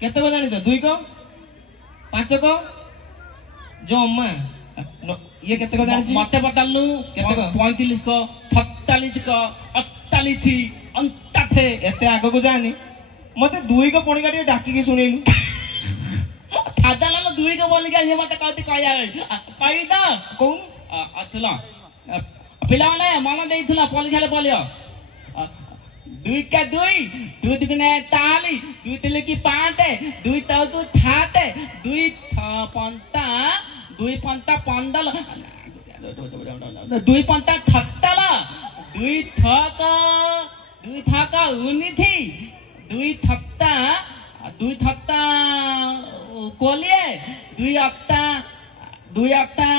केते को जानिछ 2 को 5 को जो अम्मा ये केते को जानिछ मते बतालु केते को 35 को 46 को 48 38 एते आगो को जानी मते 2 को पणी काटी डाकी के सुनेलु थादाला 2 को बोली के मते कहती कहया कहि द कोन अथला पिला माने मन देइथला पली खाले पलियो 2 का 2 2 दुगुने ताली 2 तिले की 5 2 तगु थाते 2 पंता 2 पंता 15 2 पंता 38 2 थका 19 2 थत्ता कोलिए 2 अक्टा 2 अक्टा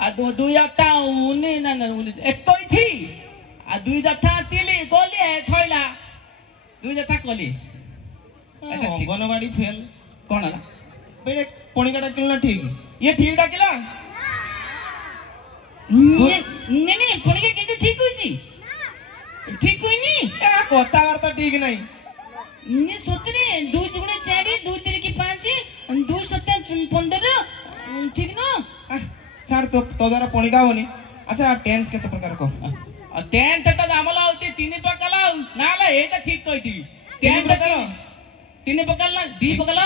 आ 2 अक्टा 19 ना 21 थी आ 2 जथा तिली कोलिए खइला 2 जथा कोली अंगनवाड़ी फेल कोन हला बेटे पणी काटा किलना ठीक ये ठीक डाकिला नहीं पणी के किंतु ठीक होई छी ठीक कोई नहीं कथा वार्ता ठीक नहीं ने सोचने 2 जुगुणे 4 2 3 की 5 2 7 15 ठीक न छाड़ तो द्वारा पणी का होनी अच्छा टेंस केते प्रकार को टेंथ तो आमला होती 3 प्रकार ना ला एटा ठीक कहती 3 प्रकार 3 प्रकार ना 2 प्रकार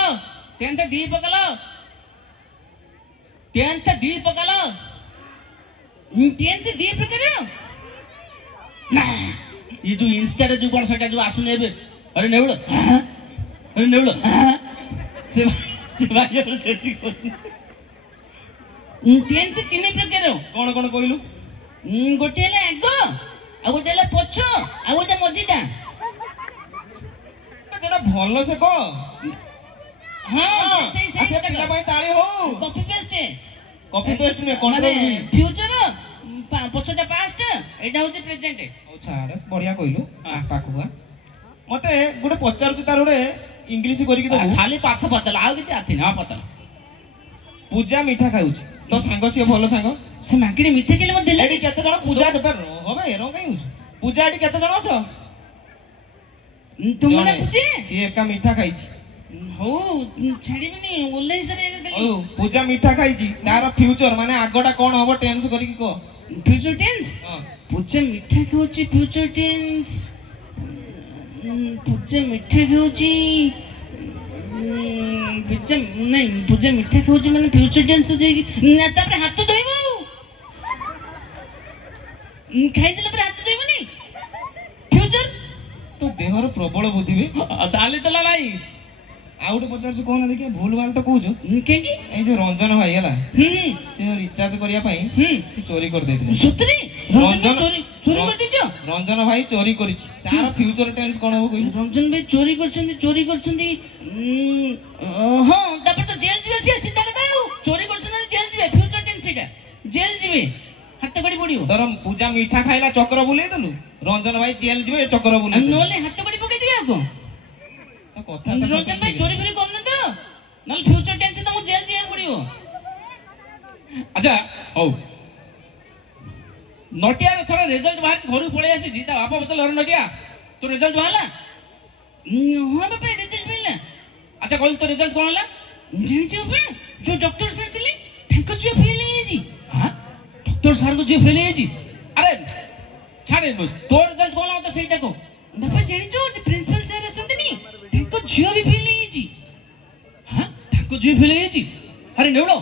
टेंथ 2 प्रकार टेंथ 2 प्रकार टेंथ 2 प्रकार ना ये जो इंस्टा रे जो कोन सटा जो आसुने बे अरे नेवड़ से भाई और सेठी को टेन से 3 प्रकार कोन कोन कहलु गोटे ले आगो आ गोटे ले पछ आ गोटे मझीटा जेटा भलो से को हां से पिला भाई ताली हो कॉपी पेस्ट ने कोन फ्यूचर पछटा पास्ट एटा होची प्रेजेंट अच्छा बढ़िया कहलु पाखुआ मते गुटे पचारछु तार गुटे इंग्लिश करी के दबु खाली पाख बदला आ किते आथि ना पतला पूजा मीठा खाउछ तो सांग से भलो सांग से माकिडे मिठे केले म देले एडी केते जण पूजा जपर होबे एरो काई होछ पूजा एडी केते जण अछ तुमने पूछे सी एका मीठा खाइछ हो छाड़ीबनी ओल्ले सरे ओ पूजा मीठा खाइछि तार फ्यूचर माने आगोटा कोन होबो टेंस करी को फ्यूचर टेंस पूजा मीठा खाउछि फ्यूचर टेंस पूजा मीठा खाउछि पूजा नहीं पूजा मीठा खाउछि माने फ्यूचर टेंस जेकी ना तापर हाथ धोइबो खाइछले पर हाथ धोइबो नहीं फ्यूचर तो देहर प्रबल बुद्धि बे ताले तला लाई आउट पचारछु कोन देखि भूल भाल तो कहूछु केकी ए जो रंजन भाई हला से रिचार्ज करिया पई चोरी कर देथिले सतरे रंजन चोरी कर दिजो रंजन भाई चोरी करिछि तार फ्यूचर टेंस कोन हो कहि रंजन भाई चोरी करछन्ती हां तापर तो जेल जिवे से सीधा कथा चोरी करछन जेल जिवे फ्यूचर टेंस सीधा जेल जिवे हाथ गड़ी पड़ियो तोर पूजा मीठा खाइला चक्र बुले देलु रंजन भाई जेल जिवे चक्र बुले नोले हाथ गड़ी पके दिबे आगो कथा रंजन भाई चोरी फिरी करन तो नल फ्यूचर टेंस तो जेल जिवे पड़ियो अच्छा हो नटिया रे थोड़ा रिजल्ट बाहर घर पळे आसी जी ता बापा बतल हर नटिया तो रिजल्ट बाहरला हां बापा रिजल्ट मिलला अच्छा कहल तो रिजल्ट कोन हला जानि छ बापा जो डॉक्टर सर थिले ठेको जो फेल हे जी हां डॉक्टर सर को जो फेल हे जी अरे छाड़े तो रिजल्ट कोन होता सेटा को बापा जानि छ प्रिंसिपल सर असंतनी ठेको जो भी फेल हे जी हां ठेको जो फेल हे जी अरे नेवड़ो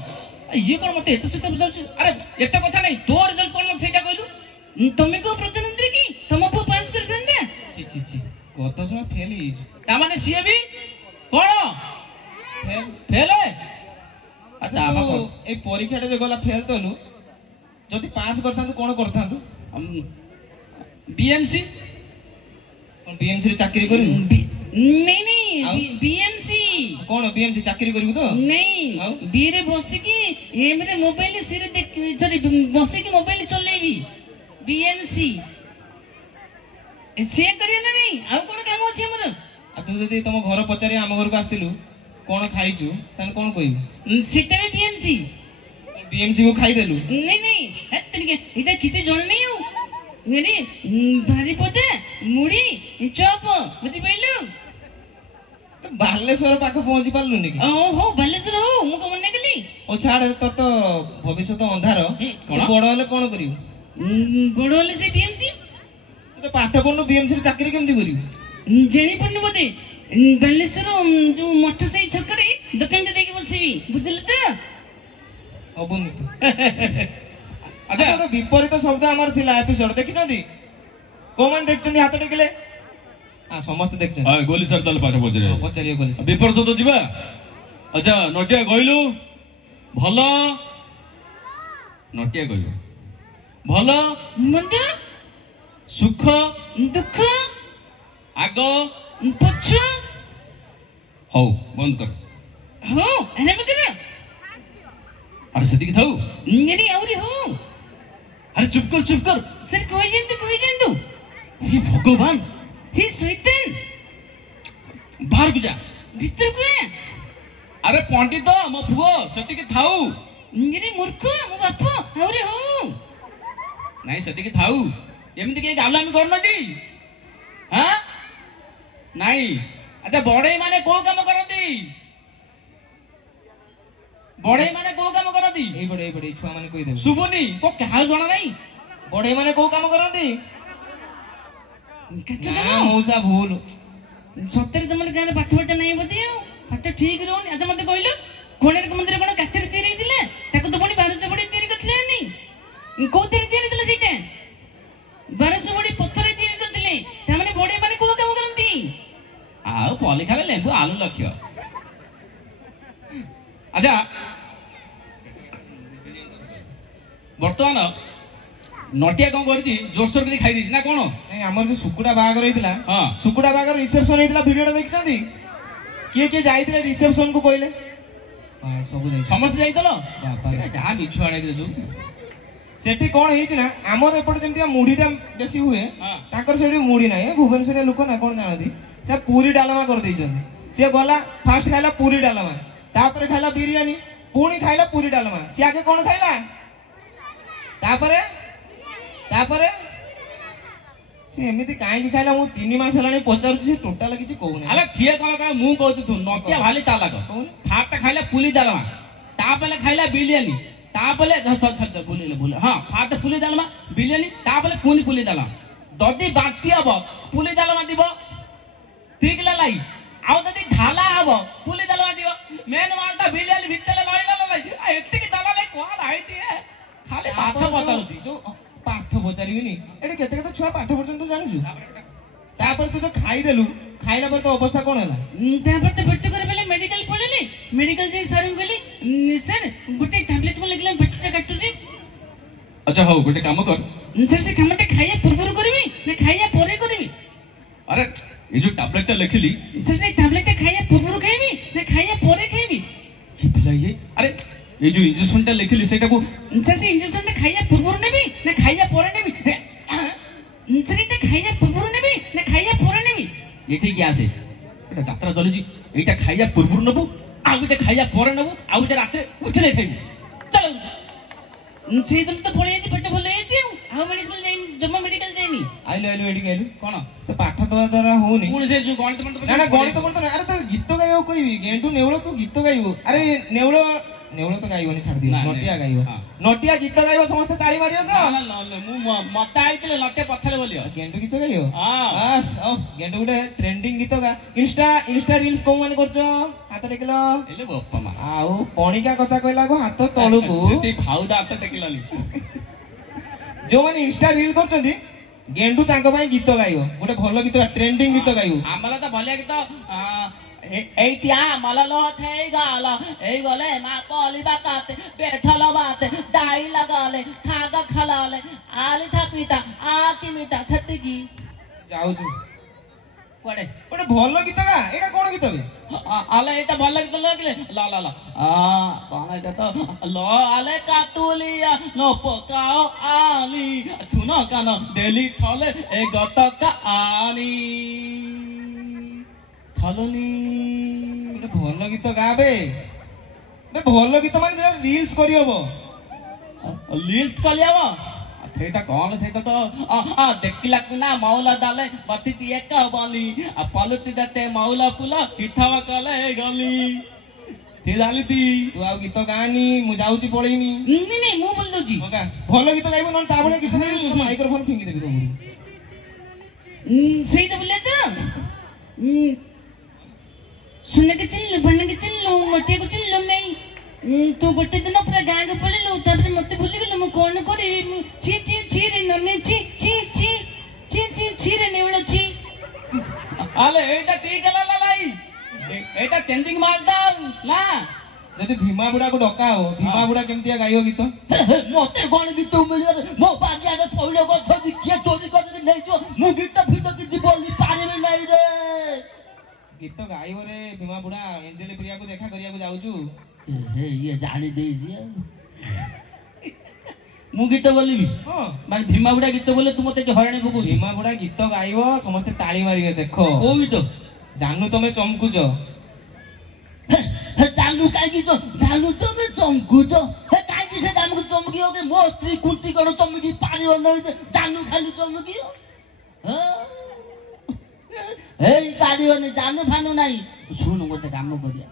ये कोन मते एत से अरे एत कथा नहीं तो रिजल्ट कोन मत सेटा कहलु तमे को प्रधानमंत्री की तम को पास कर देंगे ची ची ची कत समय फेल हे ता माने सीए भी कोन फेल है अच्छा तो ए परीक्षा जे गला फेल तलु जदी पास करथांतु कोन करथांतु बीएमसी बीएमसी रे चाकरी करी नहीं बीएमसी कोन बीएमसी चाकरी करिवु तो नहीं बी रे बसी की ए मेरे मोबाइल सिरे देख सॉरी बसी की मोबाइल चलेबी बीएमसी से करियो ना नहीं आ कोन काम अछि हमर आ तू जदी तम घर पचारे हम घर को आस्तिलु कोन खाइछु तन कोन कहिबु सीता में बीएमसी बीएमसी को खाई देलु नहीं नहीं तनिके इता किसी जण नहीं हो मेरी भारी पोते मुड़ी चॉप बुझी पाइलु तो ବାଲେଶ୍ୱର ପାଖ ପହଞ୍ଚି ପାରିଲୁନି କି? ହଉ ବାଲେଶ୍ୱର ହଉ, ମୁଁ କଣ ମନେ କଲି? ଓ ଛାଡ, ତୋର ତ ଭବିଷ୍ୟତ ଅନ୍ଧାର। କଣ? ତୁ ବଡ ହେଲେ କଣ କରିବୁ? ବଡ ହେଲେ ସେ ବିଏମସି। ତୁ ତ ପାଠ ପଢୁନୁ, ବିଏମସି ରେ ଚାକିରି କେମିତି କରିବୁ? ଜାଣିପାରୁନି ବୋଧେ। ବାଲେଶ୍ୱର ଯୋଉ ମଠ ସେଇ ଛକରେ ଦୋକାନଟା ଦେଇକି ବସିବି, ବୁଝିଲେ ତ? ହବୁନି ତ। ଆଚ୍ଛା ଗୋଟେ ବିପରୀତ ଶବ୍ଦ ଆମର ଥିଲା ଏପିସୋଡ, ଦେଖିଛନ୍ତି? କୋଉମାନେ ଦେଖିଛନ୍ତି ହାତ ଟେକିଲେ? ସମସ୍ତେ ଦେଖିଛନ୍ତି। ଗୋଲି ସାର୍ ତାହେଲେ ପାଠ ପଚାରିବେ। ପଚାରିବେ ବୋଲି ବିପର ସହିତ ଯିବା। ଆଚ୍ଛା ନଟିଆ କହିଲୁ ଭଲ, ନଟିଆ କହିଲୁ ଭଲ, ମନ୍ଦ, ସୁଖ, ଦୁଃଖ, ଆଗ, ପଛ। ହଉ ବନ୍ଦ କର। ହଉ ଆରାମ କର। ଆରେ ସେତିକି ଥାଉ। ଆରେ ଆହୁରି ହଉ। ଆରେ ଚୁପ କର ଚୁପ କର। ସାର୍ କହିଯାନ୍ତୁ। ହେ ଭଗବାନ, ହେ ଶୈତାନ, ବାହାରକୁ ଯା। ଭିତରକୁ ଆ। ଆରେ ପଣ୍ଡିତ ମୋ ପୁଅ ସେତିକି ଥାଉ। ଆରେ ମୂର୍ଖ, ମୋ ବାପ, ଆହୁରି ହଉ। ନାଇଁ ସେତିକି ଥାଉ। ଏମିତି କେହି ଗାଲାମି କରୁନାହାନ୍ତି? ହଁ ନାଇଁ। ଆଚ୍ଛା ବଢେଇ ମାନେ କୋଉ କାମ କରନ୍ତି? ବଢେଇ ମାନେ କୋଉ କାମ କରନ୍ତି? ଏଇପଟେ ଏଇ ଛୁଆ ମାନେ କହିଦେବେ। ଶୁଭୁନି କୋ କାହାକୁ ଜଣା ନାହିଁ? ବଢେଇ ମାନେ କୋଉ କାମ କରନ୍ତି? କାଠ ନା କାମ। ମଉସା ଭୁଲ। ସତରେ ତମର ଗାଁରେ ପାଠପଢା ନାହିଁ ବୋଧେ, ଆଉ ପାଠ ଠିକ ରହୁନି। ଆଚ୍ଛା ମତେ କହିଲ, କୋଣାର୍କ ମନ୍ଦିର କଣ କାଠରେ ତିଆରି ହେଇଥିଲା? ତାକୁ ତ ପୁଣି 1200 ବଢେଇ ତିଆରି କରିଥିଲେ ନା ନାଇଁ? କୋଉଥିରେ ତିଆରି ହେଇଥିଲା ସେଇଟା? 1200 ବଢେଇ ପଥରରେ ତିଆରି କରିଥିଲେ। ତାମାନେ ବଢେଇ ମାନେ କୋଉ କାମ କରନ୍ତି? ଆଉ ପଲି ଖାଲେ ଲେମ୍ବୁ ଆଳୁ ଲକ୍ଷ୍ୟ। ଆଚ୍ଛା ବର୍ତ୍ତମାନ ନଟିଆ କଣ କରିଛି? ଜୋରସୋର କରି ଖାଇ ଦେଇଛି ନା କଣ? ନାଇଁ ଆମର ଯୋଉ ସୁକୁଟା ବାହାଘର ହେଇଥିଲା, ହଁ। ସୁକୁଟା ବାହାଘର ରିସେପସନ ହେଇଥିଲା, ଭିଡିଓଟା ଦେଖିଛନ୍ତି? କିଏ କିଏ ଯାଇଥିଲେ ରିସେପସନ କୁ କହିଲେ? ସବୁ ଯାଇଥିଲେ। ସମସ୍ତେ ଯାଇଥିଲ? ବାବା। ଯାହା ମିଛୁ ଆଡେ ସବୁ। ସେଠି କଣ ହେଇଛି ନା, ଆମର ଏପଟେ ଯେମିତି ମୁଢିଟା ବେଶୀ ହୁଏ, ହଁ। ତାଙ୍କର ସେଠି ମୁଢି ନାହିଁ। ଭୁବନେଶ୍ୱର ଲୋକ ନା କଣ ଜାଣନ୍ତି, ସେ ପୁରୀ ଡାଲମା କରିଦେଇଛନ୍ତି। ସିଏ ଗଲା, ଫାଷ୍ଟ ଖାଇଲା ପୁରୀ ଡାଲମା, ତାପରେ ଖାଇଲା ବିରିୟାନୀ, ପୁଣି ଖାଇଲା ପୁରୀ ଡାଲମା। ସିଏ ଆଗେ କଣ ଖାଇଲା? ତାପରେ ସେ ଏମିତି କାହିଁକି ଖାଇଲା ମୁଁ 3 ମାସ ହେଲାଣି ପଚାରୁଛି, ସେ ଟୋଟାଲ କିଛି କହୁନି। ଆରେ କିଏ କଣ କଣ ମୁଁ କହୁଛୁ ନଟିଆ ଭାଲି ତାଲାକ। ଫାଷ୍ଟ ଖାଇଲା ପୁଲି ଡାଲମା, ତାପରେ ଖାଇଲା ବିରିୟାନୀ, ତାପରେ ଭୁଲିଲେ ହଁ ଫାଷ୍ଟ ପୁଲି ଡାଲମା ବିରିୟାନୀ, ତାପରେ ପୁଣି ପୁଲି ଡାଲମା। ଯଦି ବାନ୍ତି ହବ ପୁଲି ଡାଲମା দিব, ଠିକ ନା ନାଇଁ? ଆଉ ଯଦି ଢାଲା ହବ ପୁଲି ଡାଲମା দিব। ମେନ୍ ମାଲଟା ବିରିୟାନୀ ଭିତରେ ରହିଲା ନା ନାଇଁ? ଏତିକି ଡାଲା ନାଇଁ କଣ ହେଇଛି? ଖାଲି ପାଠ ପଚାରୁଛି। ଯୋଉ ପାଠ ପଚାରିବିନି, ଏଠି କେତେ କେତେ ଛୁଆ ପାଠ ପଢୁଛନ୍ତି ତୁ ଜାଣିଛୁ? ତାପରେ ତୁ ତ ଖାଇଦେଲୁ, ଖାଇଲା ପରେ ତୋ ଅବସ୍ଥା କଣ ହେଲା? ତାପରେ ତ ପେଟ ଖରାପ ହେଲେ ମେଡିକାଲ ପଳେଇଲି। ମେଡିକାଲ ଯାଇ ସାର୍ଙ୍କୁ କହିଲି, ସାର୍ ଗୋଟେ ଟ୍ୟାବଲେଟ ମୁଁ ଲେଖିଲା, ପେଟଟା କାଟୁଛି। ଆଚ୍ଛା ହଉ ଗୋଟେ କାମ କର। ସାର୍ ସେ କାମଟା ଖାଇବା ପୂର୍ବରୁ କରିବି ନା ଖାଇବା ପରେ କରିବି? ଆରେ ଏ ଯୋଉ ଟ୍ୟାବଲେଟଟା ଲେଖିଲି, ସାର୍ ସେ ଟ୍ୟାବଲେଟଟା ଖାଇବା ପୂର୍ବରୁ ଖାଇବି ନା ଖାଇବା ପରେ ଖାଇବି? କି ପିଲା ଇଏ? ଆରେ এই যে ইনজেকশনটা লেখিলি সেটাকু স্যার সেই ইনজেকশনটা খাইয়া পূর্বରୁ নেবি না খাইয়া পরে নেবি? স্যার এটা খাইয়া পূর্বରୁ নেবি না খাইয়া পরে নেবি? এঠিকি আসে এটা যাত্রা চলেছি। এইটা খাইয়া পূর্বରୁ নেবু, ଆଉ ଗୋଟେ ଖାଇয়া ପରେ ନେବୁ, ଆଉ ଗୋଟେ ରାତିରେ ଉଠିଲେ ଖାଇବୁ। ଚାଲ ସେଇଦିନ ତ ପଳେଇ ଯାଇଛି, ପେଟ ଭଲ ହେଇଯାଇଛି। ଆଉ ମେଡିକାଲ ଯାଇନି, ଜମା ମେଡିକାଲ ଯାଇନି। ଆଇଲୁ ଏଠିକି ଆଇଲୁ। କଣ ତ ପାଠ ଦବା ଦ୍ୱାରା ହଉନି। ପୁଣି ସେ ଯୋଉ ଗଣିତ ନା ନା ଗଣିତ ପଢିତ ନା। ଆରେ ତ ଗୀତ ଗାଇବାକୁ କହିବି, ଗେଣ୍ଡୁ ନେଉଳ ତୁ ଗୀତ ଗାଇବୁ। ଆରେ ନେଉଳ ତ ଗାଇବନି, ଛାଡି ଦିଅ। ନଟିଆ ଗାଇବ। ନଟିଆ ଗୀତ ଗାଇବ, ସମସ୍ତେ ତାଳି ମାରିବ ତ? ମୁଁ ମତେ ଆଇଥିଲେ ନଟିଆ ପଛରେ ବୋଲିବ। ଗେଣ୍ଡୁ ଗୀତ ଗାଇବ? ହଁ। ବାସ୍ ଗେଣ୍ଡୁ ଗୋଟେ ଟ୍ରେଣ୍ଡିଂ ଗୀତ ଗା। ଇନଷ୍ଟା ରିଲ୍ସ କୋଉ ମାନେ କରୁଛ? ହାତ ଟେକିଲ। ଏଲେ ବୋପା ମା। ଆଉ ପଣିକା କଥା କହିଲାକୁ ହାତ ତଳକୁ। ଭାଉଦା ହାତ ଟେକିଲାନି। ଯୋଉମାନେ ଇନଷ୍ଟା ରିଲ୍ କରୁଛନ୍ତି, ଗେଣ୍ଡୁ ତାଙ୍କ ପାଇଁ ଗୀତ ଗାଇବ, ଗୋଟେ ଭଲ ଗୀତ, ଟ୍ରେଣ୍ଡିଂ ଗୀତ ଗାଇବ। ଆମର ତ ଭଲିଆ ଗୀତ এইটিয়া মালালত হেই গালা এই গলে মা কলিবা কাতে বেঠল বাতে দাই লাগালে খাগা খালালে আলি থাপিতা আকি মিটা থতিকি ଯାଉଛୁ পড়ে ଗୋଟେ ଭଲ ଗୀତ ଗା। ଏଇଟା କଣ ଗୀତ ବେ? আলে এটা ভাল লাগতো লাগলে লা লা লা কোন এটা তো ল আলে কাতুলিয়া ন পকাও আলি থুনা কান দেলি থলে এ গতকা আনি থলনি। ଗୋଟେ ଭଲ ଗୀତ ଗା ବେ। ଭଲ ଗୀତ ମାନେ ରିଲ୍ସ କରିହବ। লিস্ট কলিয়াব ସେଇଟା କଣ ସେଇଟା ତ ଦେଖିଲାକୁ ନା ମଉଲା ଦାଲେ ବତିତି ଏକ ବଲି ପଲୁତି ଦତେ ମଉଲା ପୁଲ ପିଠାवा କଲେ ଗଲି ସେ ଜାଣିତି ତୁ ଆଉ ଗୀତ ଗାନି ମୁଁ ଯାଉଛି ପଳେଇନି ନାଇଁ ମୁଁ ବୋଲି ଦଉଛି ଭଲ ଗୀତ ଗାଇବୁ ନହେଲେ ତା ଭଳିଆ ଗୀତ ଗାଇବୁ ମାଇକ୍ରୋଫୋନ ଫିଙ୍ଗି ଦେବି ତମକୁ ସେଇଟା ବୋଲେ ତ ସୁନକେ ଚିଲ୍ଲୁ ଭନକେ ଚିଲ୍ଲୁ ମଟିଆକୁ ଚିଲ୍ଲୁ ନାଇଁ ତୁ ଗୋଟେ ଦିନ ପୁରା ଗାଁକୁ ପଳେଇଲୁ ତାପରେ ମତେ ଭୁଲିଗଲୁ ମୁଁ କଣ କରିବି ଛି ଛି ଛି ରେ ନନେ ଛି ଛି ଛି ଛି ଛି ଛି ରେ ନେଉଳ ଛି ଆଲେ ଏଇଟା ଠିକ ହେଲା ଲାଇ ଏଇଟା ଟେଣ୍ଡିଂ ମାଲଦା ନା ଯଦି ଭୀମା ବୁଢାକୁ ଡକା ହବ ଭୀମା ବୁଢା କେମିତିଆ ଗାଇବ ଗୀତ ମତେ କଣ ଗୀତ ମିଳିବ ମୋ ବାରିଆଡେ ପଇଳ ଗଛ କିଏ ଚୋରି କରିକି ନେଇଯିବ ମୁଁ ଗୀତ ଫିତ କିଛି ବୋଲି ପାରିବି ନାହିଁ ରେ ଗୀତ ଗାଇବ ରେ ଭୀମା ବୁଢା ଏଞ୍ଜେଲ ପ୍ରିୟାକୁ ଦେଖା କରିବାକୁ ଯାଉଛୁ ଇଏ ଜାଣି ଦେଇଛି ମୁଁ ଗୀତ ବୋଲିବି ହଁ ମାନେ ଭୀମା ବୁଢା ଗୀତ ବୋଲେ ତୁ ମତେ ହଇରାଣ ପକଉଛୁ ଭୀମା ବୁଢା ଗୀତ ଗାଇବ ସମସ୍ତେ ତାଳି ମାରିବେ ଦେଖ କୋଉ ଗୀତ ଜାନୁ ତମେ ଚମକୁଛ ଜାନୁ କାହିଁକି ଜାନୁ ତମେ ଚମକୁଛ କାହିଁକି ସେ ଜାନୁକୁ ଚମକିବ କି ମୋ ସ୍ତ୍ରୀ କୁନ୍ତି କଣ ଚମକି ପାରିବ ନାହିଁ ଜାନୁ ଖାଲି ଚମକିବ ହେଇ ପାରିବନି ଜାନୁ ଫାନୁ ନାହିଁ ଶୁଣୁ ଗୋଟେ କାମ କରିବା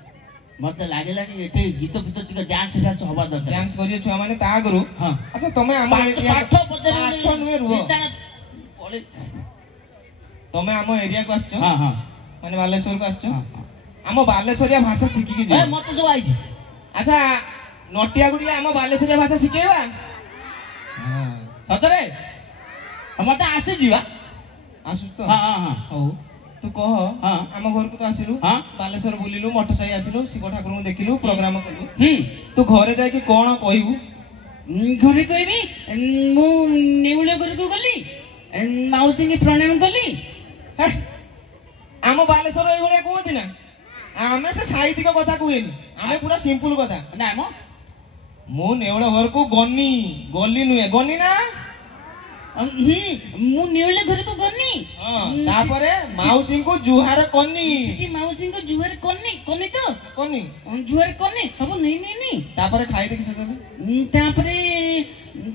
ମତେ ଲାଗିଲାନି ଏଠି ଗୀତ ଫିତ ଟିକେ ଡ୍ୟାନ୍ସ ଫ୍ୟାନ୍ସ ହବା ଦରକାର ଡ୍ୟାନ୍ସ କରିବେ ଛୁଆ ମାନେ ତା ଆଗରୁ ହଁ ଆଚ୍ଛା ତମେ ଆମ ପାଠ ନୁହେଁ ରୁହ ତମେ ଆମ ଏରିଆକୁ ଆସିଛ ହଁ ହଁ ମାନେ ବାଲେଶ୍ୱରକୁ ଆସିଛ ଆମ ବାଲେଶ୍ୱରିଆ ଭାଷା ଶିଖିକି ଯିବ ମତେ ସବୁ ଆଇଛି ଆଚ୍ଛା ନଟିଆକୁ ଟିକେ ଆମ ବାଲେଶ୍ୱରିଆ ଭାଷା ଶିଖେଇବା ସତରେ ମତେ ଆସିଯିବା ଆସୁଛୁ ତ ହଁ ହଁ ହଁ ହଉ ତୁ କହ ହଁ ଆମ ଘରକୁ ତ ଆସିଲୁ ହଁ ବାଲେଶ୍ୱର ବୁଲିଲୁ ମଠ ସାହି ଆସିଲୁ ଶିବ ଠାକୁରଙ୍କୁ ଦେଖିଲୁ ପ୍ରୋଗ୍ରାମ କଲୁ ହୁଁ ତୁ ଘରେ ଯାଇକି କଣ କହିବୁ ଘରେ କହିବି ମୁଁ ନେଉଳ ଘରକୁ ଗଲି ମାଉସୀଙ୍କୁ ପ୍ରଣାମ କଲି ହେ, ଆମ ବାଲେଶ୍ୱର ଏଇଭଳିଆ କୁହନ୍ତି ନା ଆମେ ସେ ସାହିତ୍ୟିକ କଥା କୁହେନି ଆମେ ପୁରା ସିମ୍ପଲ କଥା ନାଇଁ ମ ମୁଁ ନେଉଳ ଘରକୁ ଗନି ଗଲି ନୁହେଁ ଗନି ନା ମୁଁ ନେଉଳ ଘରକୁ ଗନି ହଁ ତାପରେ ମାଉସୀଙ୍କୁ ଜୁହାର କନି ମାଉସୀଙ୍କୁ ଜୁହାର କନି କନି ତ କନି ଜୁହାର କନି ସବୁ ନେଇ ନେଇନି ତାପରେ ଖାଇଦେକି ସେ ତାପରେ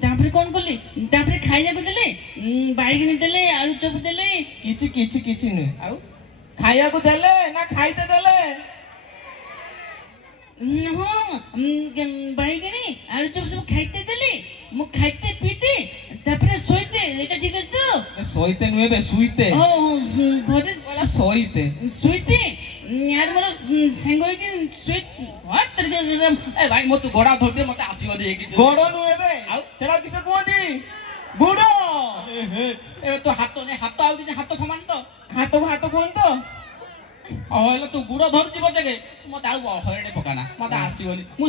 ତାପରେ କଣ କଲି ତାପରେ ଖାଇବାକୁ ଦେଲେ ବାଇଗଣ ଦେଲେ ଆଳୁ ଚପ ଦେଲେ କିଛି କିଛି କିଛି ନୁହେଁ ଆଉ ଖାଇବାକୁ ଦେଲେ ନା ଖାଇତେ ଦେଲେ ହଁ ବାଇଗଣି ଆଳୁ ଚପ ସବୁ ଖାଇତେ ଦେଲେ ମୁଁ ଖାଇତେ ପିଇତେ ତାପରେ ଶୋଇତେ ଏଇଟା ଠିକ ଅଛି ତ ଶୋଇତେ ନୁହେଁ ବେ ଶୁଇତେ ଘରେ ଶୋଇତେ ଶୋଇତେ यार ମୋର ସାଙ୍ଗ ହେଇକି ଭାଇ ମୋ ତୁ ଗୋଡା ଧରିଦେ ମତେ ଆସିବନି ଗୋଡ ନୁହେଁ ବେ ଆଉ ସେଟା କିସ କୁହନ୍ତି ଗୁଡ ଏବେ ତୁ ହାତ ଆଉ କିଛି ହାତ ସମାନ ତ ହାତକୁ ହାତ କୁହନ୍ତି ତ ହେଲେ ତୁ ଗୁଡ ଧରୁଛି ପଛକେ ମତେ ଆଉ ହଇରାଣ ପକାନା ମତେ ଆସିବନି ମୁଁ